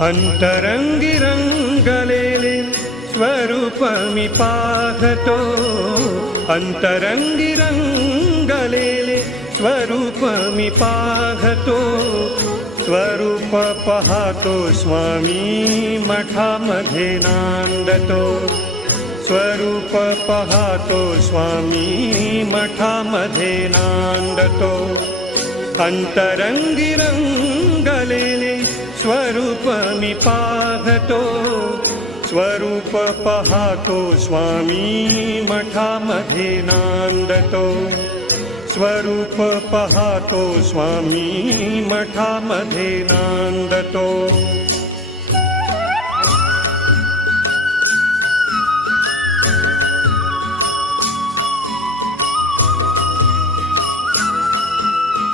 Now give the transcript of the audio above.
अंतरंगी रंगलेले स्वरूप मी पाहतो, अंतरंगी रंगलेले स्वरूप मी पाहतो. स्वरूप पाहतो स्वामी मठामध्ये नांदतो, स्वरूप पाहतो स्वामी मठामध्ये नांदतो. अंतरंगी रंगलेले स्वरूप मी पाहतो, स्वरूप पाहतो स्वामी मठामध्ये नांदतो. स्वरूप पाहतो स्वामी मठामध्ये नांदतो.